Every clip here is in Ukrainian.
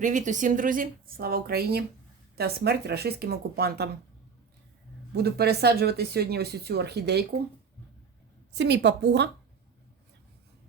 Привіт усім, друзі! Слава Україні та смерть рашистським окупантам. Буду пересаджувати сьогодні ось цю орхідейку. Це мій папуга.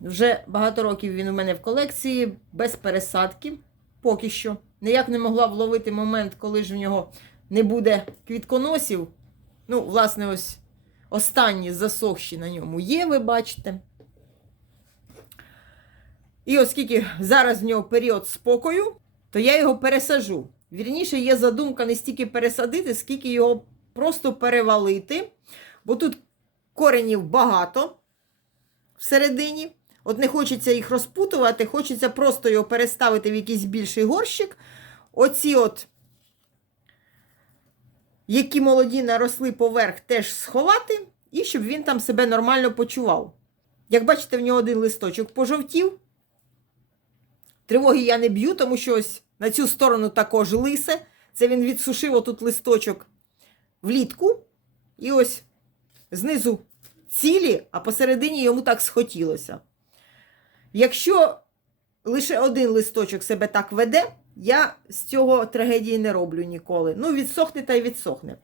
Вже багато років він у мене в колекції, без пересадки. Поки що. Ніяк не могла вловити момент, коли ж в нього не буде квітконосів. Ну, власне, ось останні засохші на ньому є, ви бачите. І оскільки зараз в нього період спокою, то я його пересажу. Вірніше, є задумка не стільки пересадити, скільки його просто перевалити. Бо тут коренів багато всередині. От не хочеться їх розпутувати, хочеться просто його переставити в якийсь більший горщик. Оці от, які молоді наросли поверх, теж сховати, і щоб він там себе нормально почував. Як бачите, в нього один листочок пожовтів. Тривоги я не б'ю, тому що ось на цю сторону також лисе. Це він відсушив отут листочок влітку. І ось знизу цілі, а посередині йому так схотілося. Якщо лише один листочок себе так веде, я з цього трагедії не роблю ніколи. Ну, відсохне та й відсохне.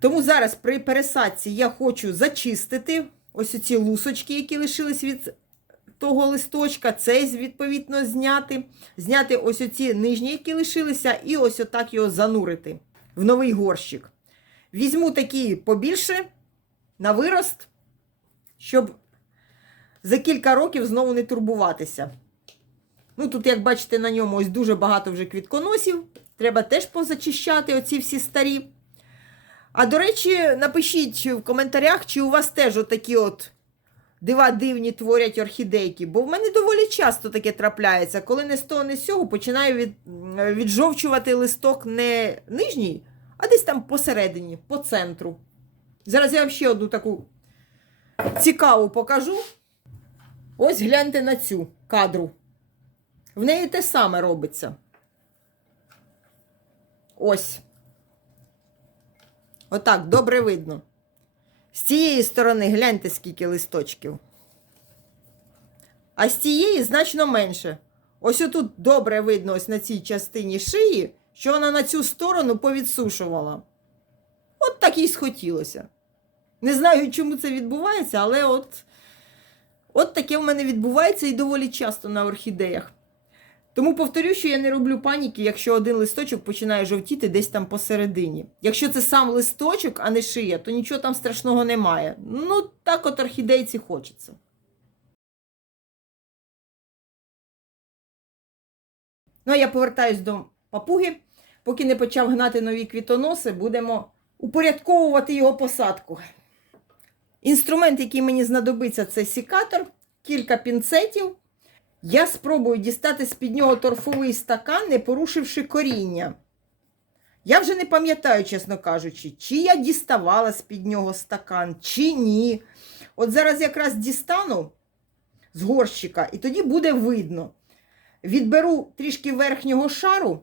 Тому зараз при пересадці я хочу зачистити ось оці лусочки, які лишились від того листочка, цей, відповідно, зняти. Зняти ось оці нижні, які лишилися, і ось отак його занурити в новий горщик. Візьму такі побільше на вирост, щоб за кілька років знову не турбуватися. Ну, тут, як бачите, на ньому ось дуже багато вже квітконосів. Треба теж позачищати оці всі старі. А до речі, напишіть в коментарях, чи у вас теж отакі от дива дивні творять орхідейки. Бо в мене доволі часто таке трапляється, коли не з того, не з цього починаю від, віджовчувати листок не нижній, а десь там посередині, по центру. Зараз я вам ще одну таку цікаву покажу. Ось гляньте на цю кадру. В неї те саме робиться. Ось. Отак, добре видно. З цієї сторони гляньте, скільки листочків. А з цієї значно менше. Ось отут добре видно, ось на цій частині шиї, що вона на цю сторону повідсушувала. От так їй схотілося. Не знаю, чому це відбувається, але от, от таке в мене відбувається і доволі часто на орхідеях. Тому повторю, що я не роблю паніки, якщо один листочок починає жовтіти десь там посередині. Якщо це сам листочок, а не шия, то нічого там страшного немає. Ну, так от орхідейці хочеться. Ну, а я повертаюсь до папуги. Поки не почав гнати нові квітоноси, будемо упорядковувати його посадку. Інструмент, який мені знадобиться, це сікатор, кілька пінцетів. Я спробую дістати з-під нього торфовий стакан, не порушивши коріння. Я вже не пам'ятаю, чесно кажучи, чи я діставала з-під нього стакан, чи ні. От зараз якраз дістану з горщика, і тоді буде видно. Відберу трішки верхнього шару,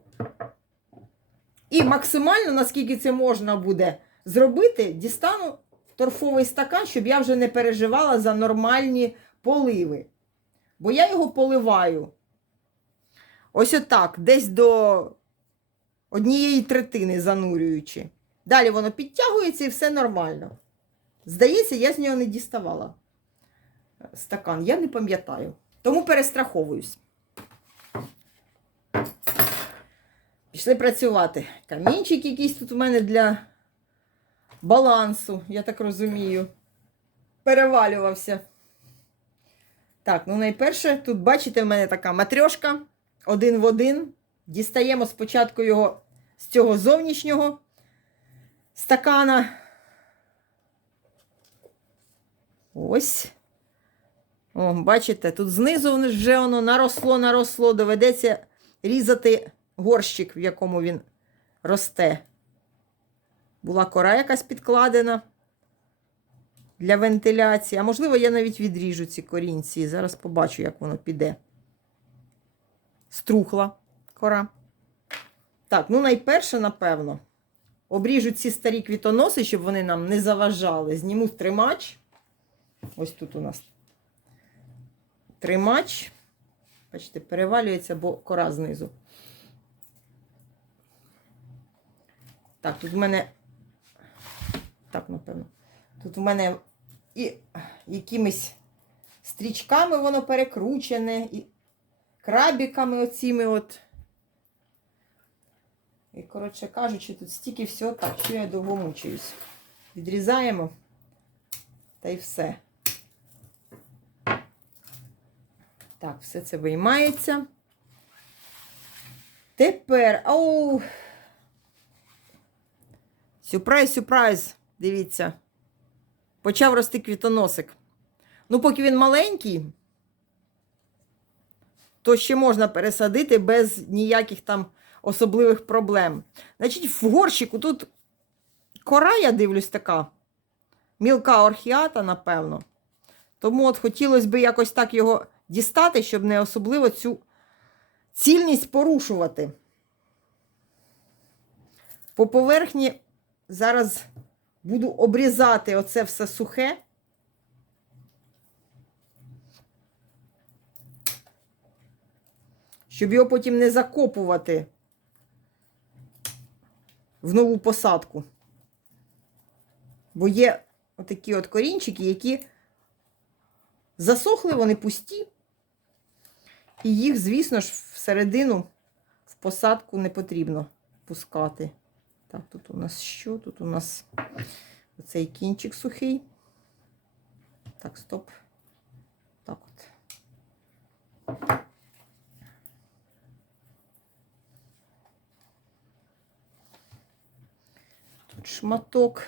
і максимально, наскільки це можна буде зробити, дістану торфовий стакан, щоб я вже не переживала за нормальні поливи. Бо я його поливаю ось отак, десь до однієї третини занурюючи. Далі воно підтягується і все нормально. Здається, я з нього не діставала стакан, я не пам'ятаю. Тому перестраховуюсь. Пішли працювати. Камінчик якийсь тут у мене для балансу, я так розумію, перевалювався. Так, ну найперше, тут, бачите, в мене така матрьошка один в один. Дістаємо спочатку його з цього зовнішнього стакана. Ось. О, бачите, тут знизу вже воно наросло, наросло, доведеться різати горщик, в якому він росте. Була кора якась підкладена для вентиляції. А можливо, я навіть відріжу ці корінці. Зараз побачу, як воно піде. Струхла кора. Так, ну найперше, напевно, обріжу ці старі квітоноси, щоб вони нам не заважали. Зніму тримач. Ось тут у нас тримач. Бачите, перевалюється, бо кора знизу. Так, тут в мене. Так, напевно. Тут в мене і якимись стрічками воно перекручене, і крабіками оціми от. І, коротше кажучи, тут стільки всього так, що я довго мучаюсь. Відрізаємо та й все. Так, все це виймається. Тепер. Оу! Сюрприз, сюрприз. Дивіться. Почав рости квітоносик. Ну, поки він маленький, то ще можна пересадити без ніяких там особливих проблем. Значить, в горщику тут кора, я дивлюсь, така. Мілка орхіата, напевно. Тому от хотілося б якось так його дістати, щоб не особливо цю цільність порушувати. По поверхні зараз буду обрізати оце все сухе. Щоб його потім не закопувати в нову посадку. Бо є отакі от корінчики, які засохли, вони пусті. І їх, звісно ж, всередину в посадку не потрібно пускати. Так, тут у нас що? Тут у нас оцей кінчик сухий. Так, стоп. Так от. Тут шматок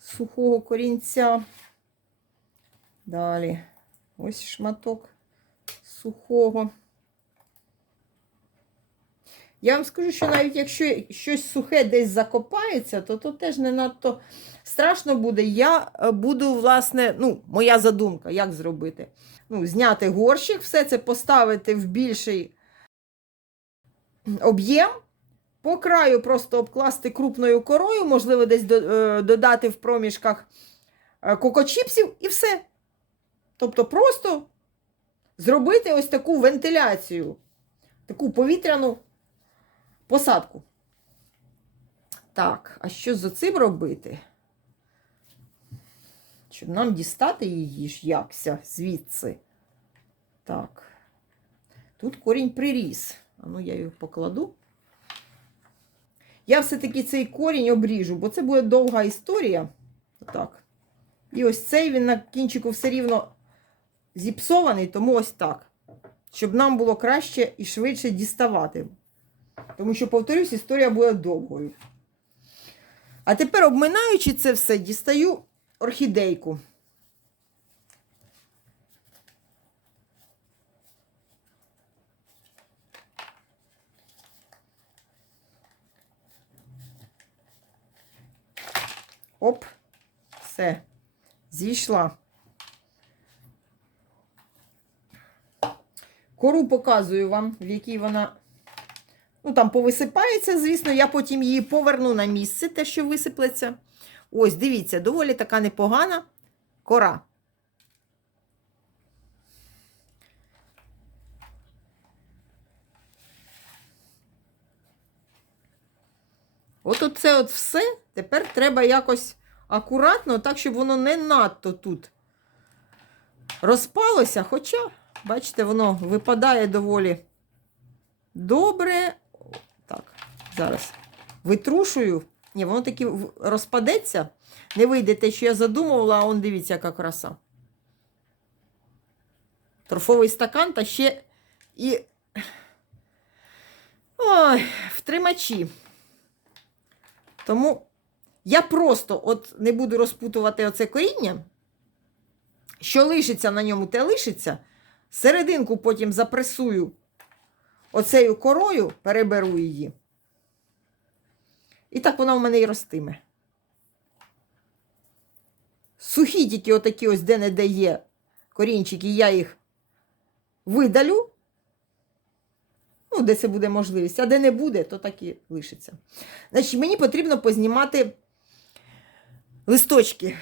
сухого корінця. Далі ось шматок сухого. Я вам скажу, що навіть якщо щось сухе десь закопається, то то теж не надто страшно буде. Я е, буду, власне, ну, моя задумка, як зробити. Ну, Зняти горщик, все це поставити в більший об'єм. По краю просто обкласти крупною корою, можливо, десь е, додати в проміжках е, кокочіпсів і все. Тобто просто зробити ось таку вентиляцію, таку повітряну посадку. Так, а що з оцим робити? Щоб нам дістати її ж якся звідси. Так. Тут корінь приріс. А ну я його покладу. Я все-таки цей корінь обріжу, бо це буде довга історія. Так. І ось цей він на кінчику все рівно зіпсований, тому ось так. Щоб нам було краще і швидше діставати. Тому що, повторюсь, історія буде довгою. А тепер, обминаючи це все, дістаю орхідейку. Оп, все, зійшла. Кору показую вам, в якій вона. Ну, там повисипається, звісно, я потім її поверну на місце, те, що висиплеться. Ось, дивіться, доволі така непогана кора. От оце от все. Тепер треба якось акуратно, так, щоб воно не надто тут розпалося. Хоча, бачите, воно випадає доволі добре. Зараз витрушую. Ні, воно таки розпадеться. Не вийде те, що я задумувала, а он дивіться, яка краса. Торфовий стакан та ще і. Ой, в тримачі. Тому я просто от не буду розпутувати оце коріння. Що лишиться на ньому, те лишиться. Серединку потім запресую оцею корою, переберу її. І так вона в мене і ростиме. Сухі тільки отакі ось де-не-де є корінчики, я їх видалю. Ну, де це буде можливість, а де не буде, то так і лишиться. Значить, мені потрібно познімати листочки.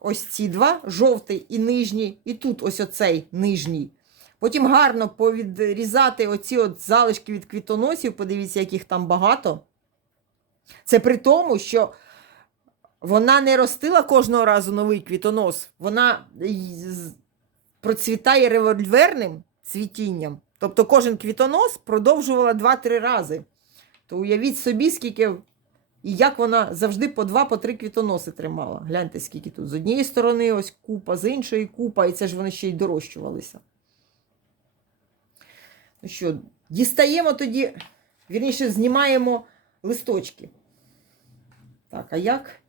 Ось ці два, жовтий і нижній, і тут ось оцей нижній. Потім гарно повідрізати оці от залишки від квітоносів, подивіться, яких там багато. Це при тому, що вона не ростила кожного разу новий квітонос, вона процвітає револьверним цвітінням. Тобто кожен квітонос продовжувала 2-3 рази. То уявіть собі, скільки і як вона завжди по два, по три квітоноси тримала. Гляньте, скільки тут. З однієї сторони ось купа, з іншої купа, і це ж вони ще й дорощувалися. Ну що, дістаємо тоді, вірніше, знімаємо листочки. Так, а як?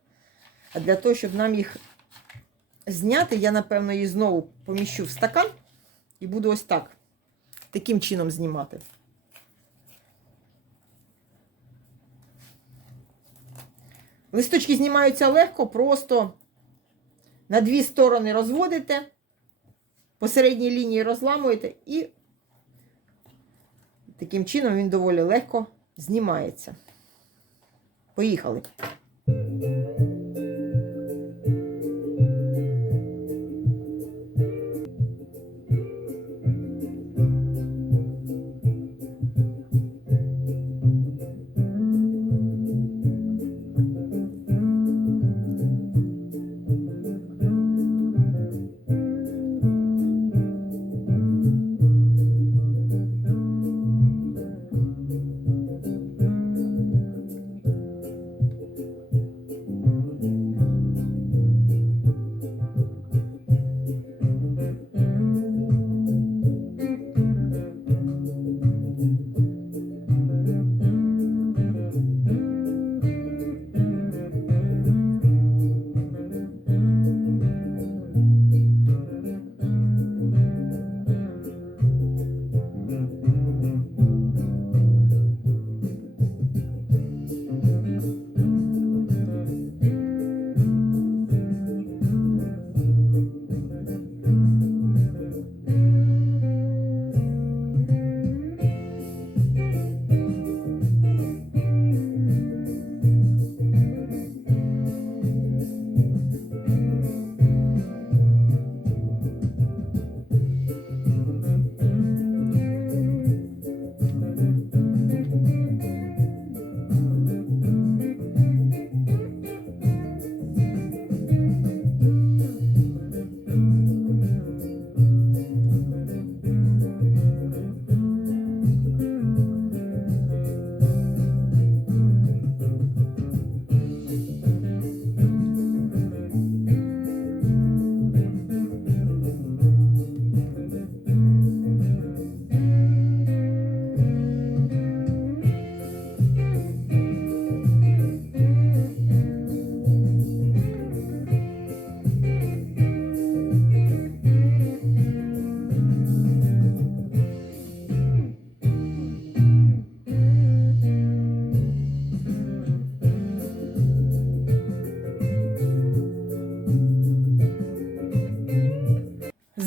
А для того, щоб нам їх зняти, я, напевно, її знову поміщу в стакан і буду ось так. Таким чином знімати. Листочки знімаються легко, просто на дві сторони розводите, посередній лінії розламуєте і таким чином він доволі легко знімається. Поїхали.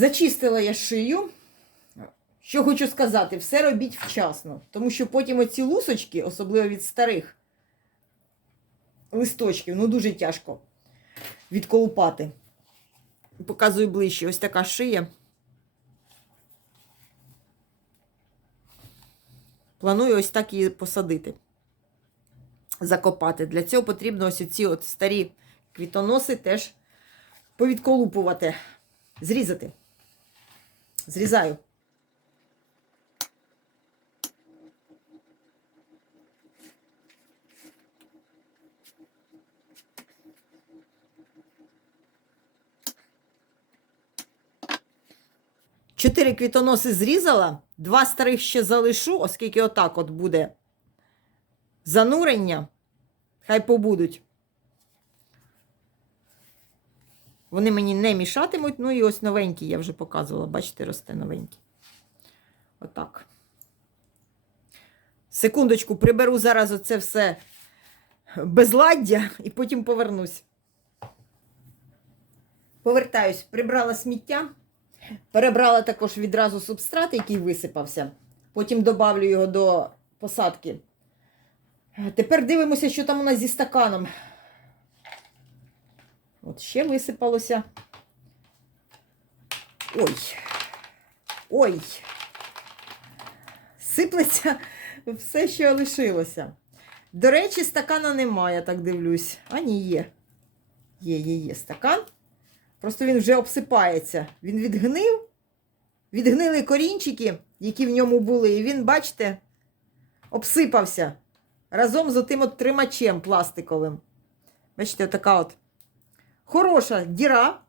Зачистила я шию. Що хочу сказати, все робіть вчасно, тому що потім оці лусочки, особливо від старих листочків, ну дуже тяжко відколупати. Показую ближче. Ось така шия. Планую ось так її посадити, закопати. Для цього потрібно ось ці от старі квітоноси теж повідколупувати, зрізати. Зрізаю. Чотири квітоноси зрізала, два старих ще залишу, оскільки отак от буде занурення. Хай побудуть. Вони мені не мішатимуть. Ну і ось новенький я вже показувала. Бачите, росте новенький. Отак. Секундочку, приберу зараз оце все безладдя і потім повернусь. Повертаюсь, прибрала сміття, перебрала також відразу субстрат, який висипався. Потім добавлю його до посадки. Тепер дивимося, що там у нас зі стаканом. От ще висипалося. Ой. Ой. Сиплеться все, що лишилося. До речі, стакана немає, я так дивлюсь. А ні, є. Є, є, є стакан. Просто він вже обсипається. Він відгнив. Відгнили корінчики, які в ньому були. І він, бачите, обсипався разом з отим от тримачем пластиковим. Бачите, така от хороша діра.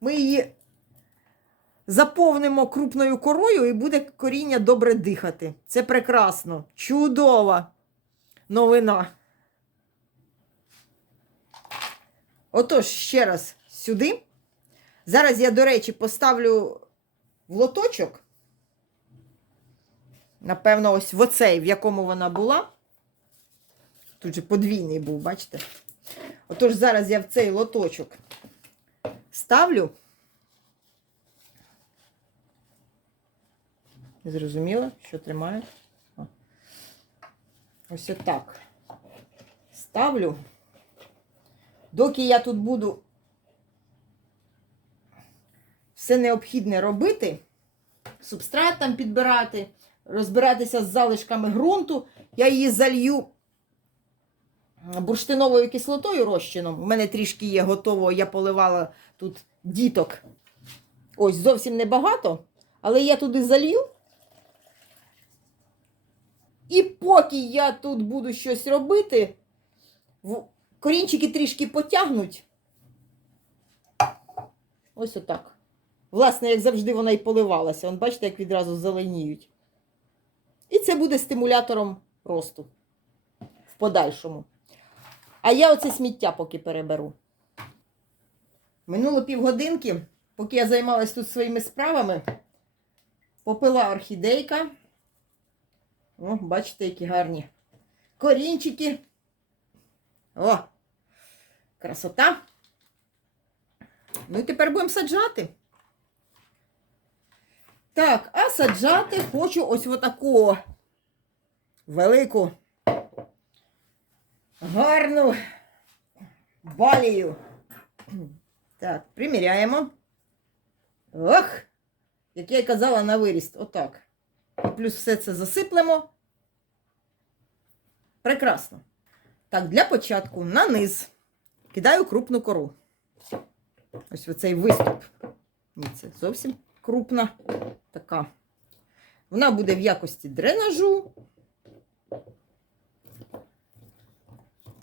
Ми її заповнимо крупною корою і буде коріння добре дихати. Це прекрасно. Чудова новина. Отож, ще раз сюди. Зараз я, до речі, поставлю в лоточок. Напевно, ось в оцей, в якому вона була. Тут же подвійний був, бачите? Отож, зараз я в цей лоточок ставлю. Зрозуміло, що тримаю. Ось отак. Ставлю. Доки я тут буду все необхідне робити, субстрат там підбирати, розбиратися з залишками ґрунту, я її залью бурштиновою кислотою розчином. У мене трішки є готово, я поливала тут діток. Ось зовсім небагато, але я туди залью. І поки я тут буду щось робити, корінчики трішки потягнуть. Ось отак. Власне, як завжди, вона і поливалася. Вон, бачите, як відразу зеленіють. І це буде стимулятором росту в подальшому. А я оце сміття поки переберу. Минуло півгодинки, поки я займалась тут своїми справами, попила орхідейка. О, бачите, які гарні корінчики. О, красота. Ну і тепер будемо саджати. Так, а саджати хочу ось отаку велику, гарну балію. Так, приміряємо. Ох! Як я й казала на виріст. Отак. І плюс все це засиплемо. Прекрасно. Так, для початку на низ кидаю крупну кору. Ось оцей виступ. Ні, це зовсім крупна така. Вона буде в якості дренажу.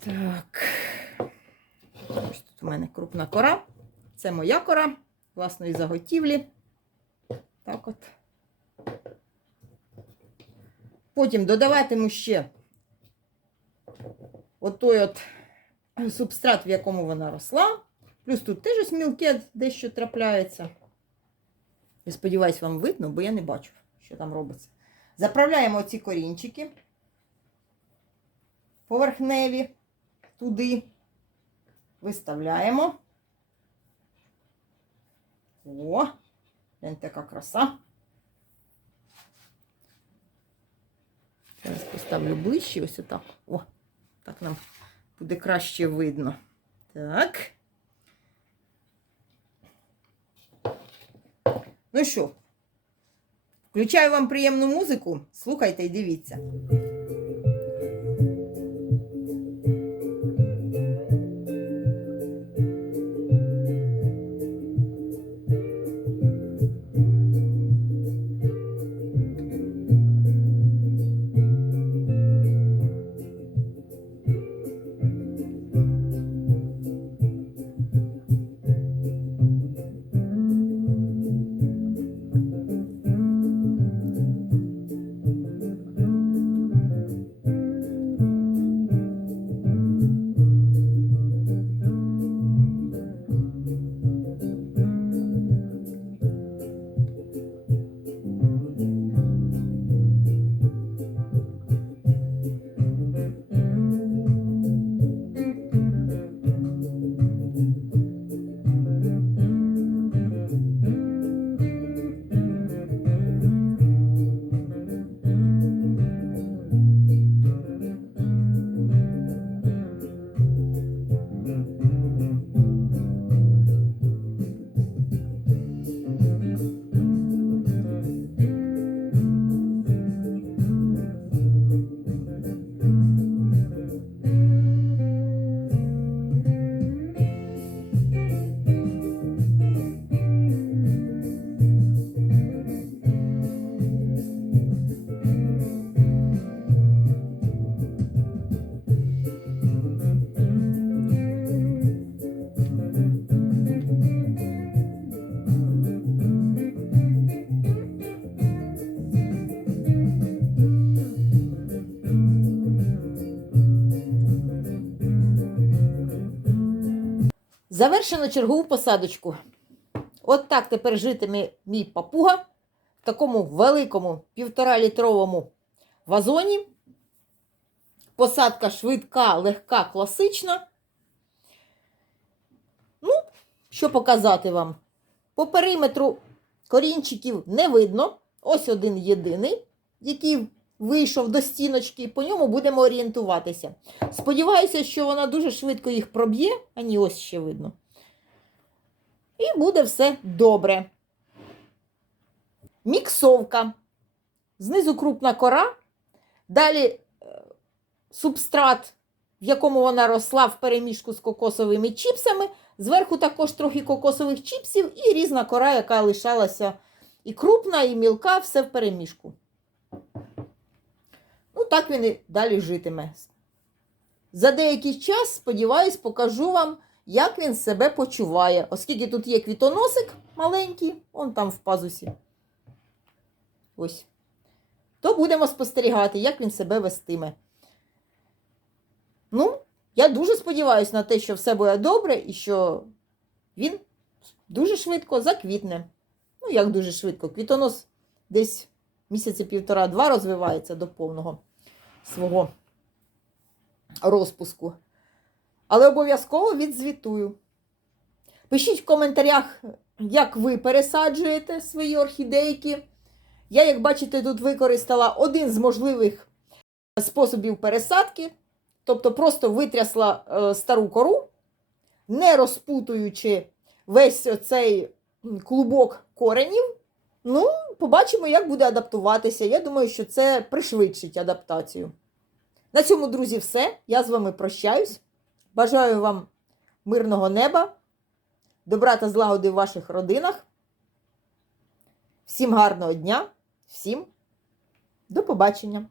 Так. Ось тут у мене крупна кора. Це моя кора власної заготівлі. Так от. Потім додаватиму ще отой от субстрат, в якому вона росла. Плюс тут теж ось мілке дещо трапляється. Я сподіваюся, вам видно, бо я не бачу, що там робиться. Заправляємо ці корінчики поверхневі туди. Виставляємо. О, гляньте, яка краса. Зараз поставлю ближче, ось отак. О, так нам буде краще видно. Так. Ну що, включаю вам приємну музику. Слухайте і дивіться. Завершено чергову посадочку. От так тепер житиме мій папуга в такому великому півтора-літровому вазоні. Посадка швидка, легка, класична. Ну, що показати вам? По периметру корінчиків не видно. Ось один єдиний, який вийшов до стіночки, по ньому будемо орієнтуватися. Сподіваюся, що вона дуже швидко їх проб'є, а ні, ось ще видно. І буде все добре. Міксовка. Знизу крупна кора, далі е, субстрат, в якому вона росла в переміжку з кокосовими чіпсами. Зверху також трохи кокосових чіпсів і різна кора, яка лишалася і крупна, і мілка, все в переміжку. Ну, так він і далі житиме. За деякий час, сподіваюсь, покажу вам, як він себе почуває. Оскільки тут є квітоносик маленький, он там в пазусі. Ось. То будемо спостерігати, як він себе вестиме. Ну, я дуже сподіваюся на те, що все буде добре і що він дуже швидко заквітне. Ну, як дуже швидко. Квітонос десь місяці півтора-два розвивається до повного свого розпуску. Але обов'язково відзвітую. Пишіть в коментарях, як ви пересаджуєте свої орхідейки. Я, як бачите, тут використала один з можливих способів пересадки. Тобто просто витрясла е, стару кору, не розпутуючи весь цей клубок коренів. Ну, побачимо, як буде адаптуватися. Я думаю, що це пришвидшить адаптацію. На цьому, друзі, все. Я з вами прощаюсь. Бажаю вам мирного неба, добра та злагоди в ваших родинах. Всім гарного дня, всім до побачення!